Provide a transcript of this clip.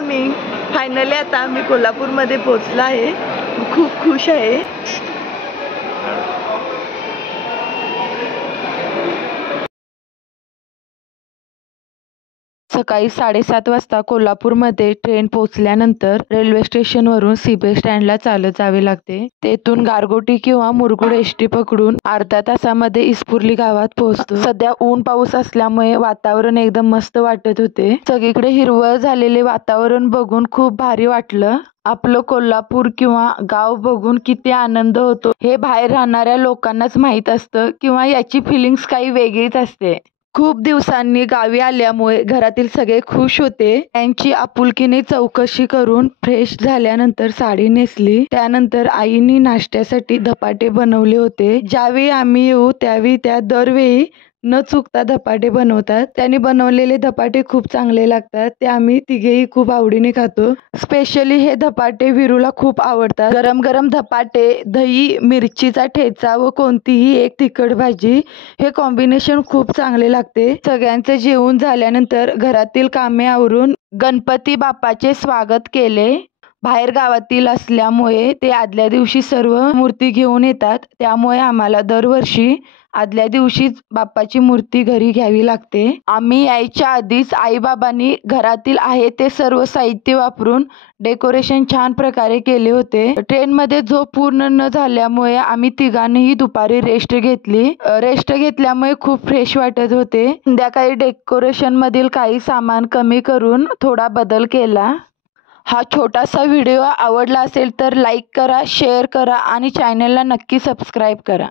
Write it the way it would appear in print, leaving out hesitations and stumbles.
Morning. Finally आता मी कोल्हापूरमध्ये पोहोचलो आहे. खूप खुश आहे. सकाळी 7:30 वाजता कोल्हापूरमध्ये ट्रेन पोहोचल्यानंतर रेल्वे स्टेशनवरून सीबीएस स्टँडला चालत जावे लागते. तेथून गारगोटी किंवा मुरगुड एसटी पकडून अर्ध्या तासामध्ये इस्पुर्ली गावात पोहोचतो. सध्या ऊन पाऊस असल्यामुळे वातावरण एकदम मस्त वाटत होते. सगळीकडे हिरवळ झालेले वातावरण बघून खूप भारी वाटलं. आपलं कोल्हापूर किंवा गाव बघून किती आनंद होतो हे बाहेर राहणाऱ्या लोकांनाच माहीत असतं किंवा याची फिलिंग्स काही वेगळीच असते. खूप दिवसांनी गावी आल्यामुळे घरातील सगळे खुश होते. त्यांची आपुलकीने चौकशी करून फ्रेश झाल्यानंतर साडी नेसली. त्यानंतर आईनी नाश्त्यासाठी धपाटे बनवले होते. ज्यावेळी आम्ही येऊ त्यावेळी त्या दरवेळी न चुकता धपाटे बनवतात. त्यांनी बनवलेले धपाटे खूप चांगले लागतात. ते आम्ही तिघेही खूप आवडीने खातो. स्पेशली हे धपाटे विरूला खूप आवडतात. गरम गरम धपाटे, दही, मिरचीचा ठेचा व कोणतीही एक तिखट भाजी हे कॉम्बिनेशन खूप चांगले लागते. सगळ्यांचे जेवण झाल्यानंतर घरातील कामे आवरून गणपती बाप्पाचे स्वागत केले. बाहेर गावातील असल्यामुळे ते आदल्या दिवशी सर्व मूर्ती घेऊन येतात. त्यामुळे आम्हाला दरवर्षी आदल्या दिवशीच बाप्पाची मूर्ती घरी घ्यावी लागते. आम्ही यायच्या आधीच आईबाबांनी घरातील आहे ते सर्व साहित्य वापरून डेकोरेशन छान प्रकारे केले होते. ट्रेनमध्ये झोप पूर्ण न झाल्यामुळे आम्ही तिघांनीही दुपारी रेस्ट घेतली. रेस्ट घेतल्यामुळे खूप फ्रेश वाटत होते. संध्याकाळी डेकोरेशन मधील काही सामान कमी करून थोडा बदल केला. हा छोटासा व्हिडिओ आवडला असेल तर लाईक करा, शेअर करा आणि चॅनलला नक्की सबस्क्राईब करा.